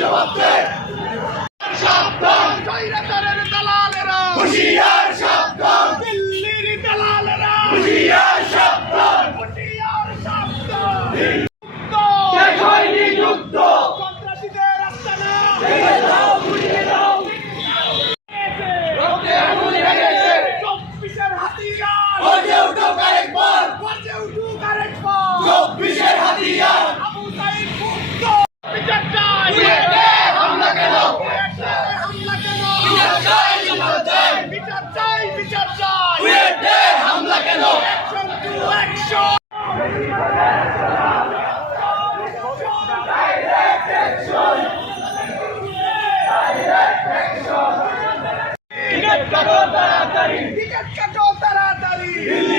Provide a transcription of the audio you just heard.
জবাব দে। সাবধান। কইরাতারের দালালেরা। হুঁশিয়ার সাবধান। দিল্লির দালালেরা। হুঁশিয়ার সাবধান। হুঁশিয়ার সাবধান। টিকিট কাটো তাড়াতাড়ি। টিকিট কাটো তাড়াতাড়ি। দিল্লি